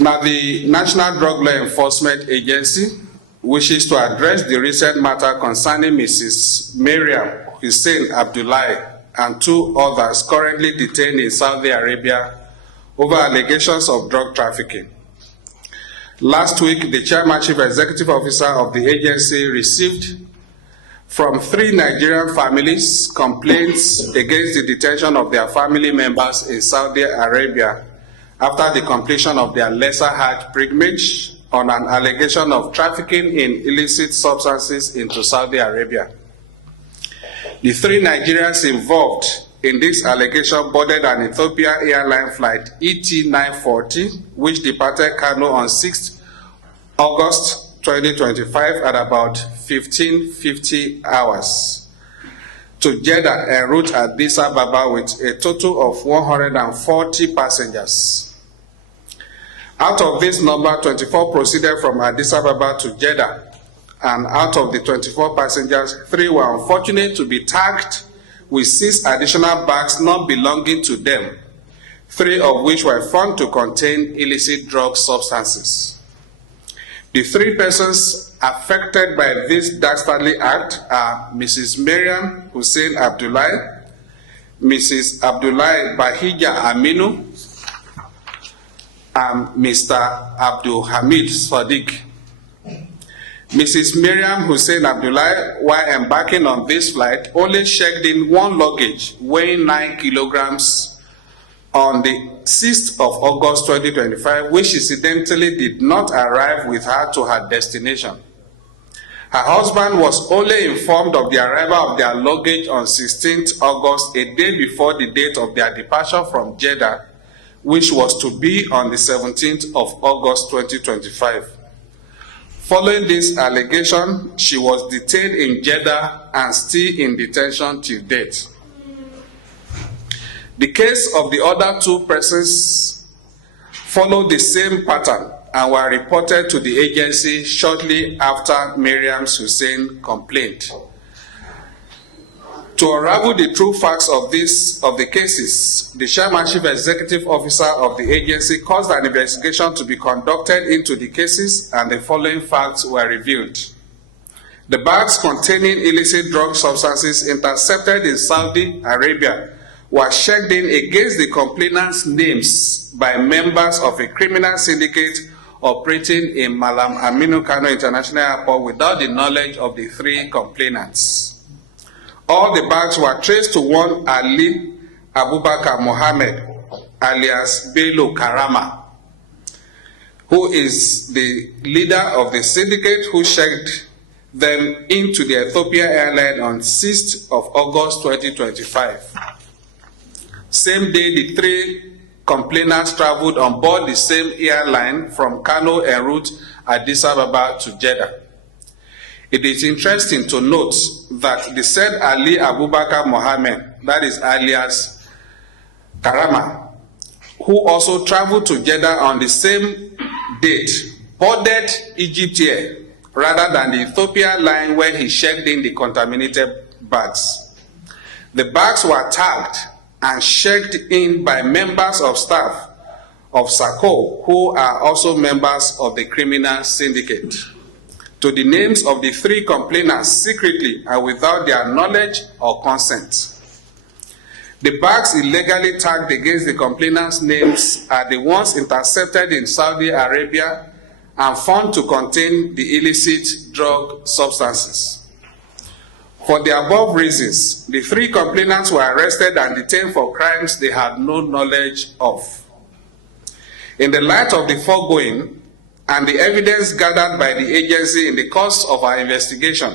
Now, the National Drug Law Enforcement Agency wishes to address the recent matter concerning Mrs. Miriam Hussein Abdullahi and 2 others currently detained in Saudi Arabia over allegations of drug trafficking. Last week, the Chairman Chief Executive Officer of the agency received from 3 Nigerian families complaints against the detention of their family members in Saudi Arabia after the completion of their lesser Hajj pilgrimage on an allegation of trafficking in illicit substances into Saudi Arabia. The 3 Nigerians involved in this allegation boarded an Ethiopian airline flight ET940, which departed Kano on 6 August 2025 at about 1550 hours to Jeddah en route at Addis Ababa with a total of 140 passengers. Out of this number, 24 proceeded from Addis Ababa to Jeddah, and out of the 24 passengers, 3 were unfortunate to be tagged with 6 additional bags not belonging to them, 3 of which were found to contain illicit drug substances. The 3 persons affected by this dastardly act are Mrs. Miriam Hussein Abdullahi, Mrs. Abdullahi Bahija Aminu, and Mr. Abdul Hamid Sadiq. Mrs. Miriam Hussein Abdullahi, while embarking on this flight, only checked in 1 luggage weighing 9 kilograms on the 6th of August 2025, which incidentally did not arrive with her to her destination. Her husband was only informed of the arrival of their luggage on 16th August, a day before the date of their departure from Jeddah, which was to be on the 17th of August 2025. Following this allegation, she was detained in Jeddah and still in detention till date. The case of the other 2 persons followed the same pattern and were reported to the agency shortly after Miriam Hussein's complaint. To unravel the true facts of the cases, the Chairman Chief Executive Officer of the agency caused an investigation to be conducted into the cases, and the following facts were revealed. The bags containing illicit drug substances intercepted in Saudi Arabia were checked in against the complainants' names by members of a criminal syndicate operating in Malam Aminu Kano International Airport without the knowledge of the 3 complainants. All the bags were traced to one Ali Abubakar Mohammed, alias Bello Karama, who is the leader of the syndicate who checked them into the Ethiopian airline on 6th of August 2025. Same day, the 3 complainants traveled on board the same airline from Kano en route Addis Ababa to Jeddah. It is interesting to note that the said Ali Abubakar Mohammed, that is alias Karama, who also traveled to Jeddah on the same date, boarded Egyptair rather than the Ethiopian line when he checked in the contaminated bags. The bags were tagged and checked in by members of staff of SACO, who are also members of the criminal syndicate, to the names of the 3 complainants secretly and without their knowledge or consent. The bags illegally tagged against the complainants' names are the ones intercepted in Saudi Arabia and found to contain the illicit drug substances. For the above reasons, the 3 complainants were arrested and detained for crimes they had no knowledge of. In the light of the foregoing, and the evidence gathered by the agency in the course of our investigation,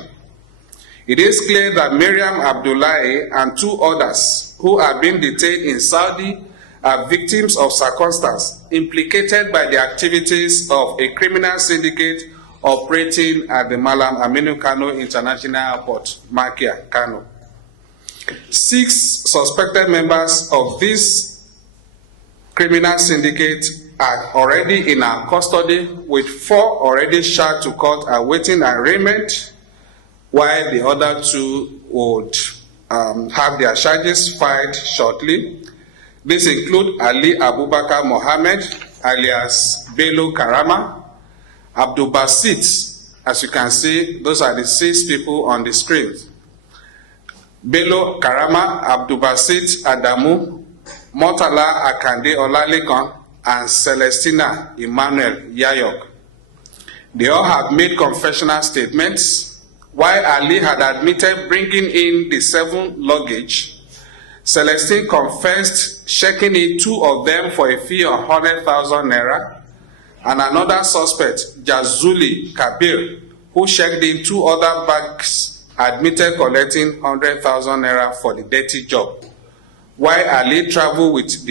it is clear that Miriam Abdullahi and 2 others who are being detained in Saudi are victims of circumstance implicated by the activities of a criminal syndicate operating at the Malam Aminu Kano International Airport, Makia, Kano. 6 suspected members of this criminal syndicate are already in our custody, with 4 already charged to court awaiting arraignment, while the other 2 would have their charges filed shortly. These include Ali Abubakar Mohammed, alias Bello Karama, Abdul Basit. As you can see, those are the 6 people on the screen. Bello Karama, Abdul Basit Adamu, Murtala Akande Olalekan, and Celestina Emmanuel Yayok. They all have made confessional statements. While Ali had admitted bringing in the 7 luggage, Celestine confessed checking in 2 of them for a fee of 100,000 naira, and another suspect, Jazuli Kabir, who checked in 2 other bags, admitted collecting 100,000 naira for the dirty job. While Ali traveled with the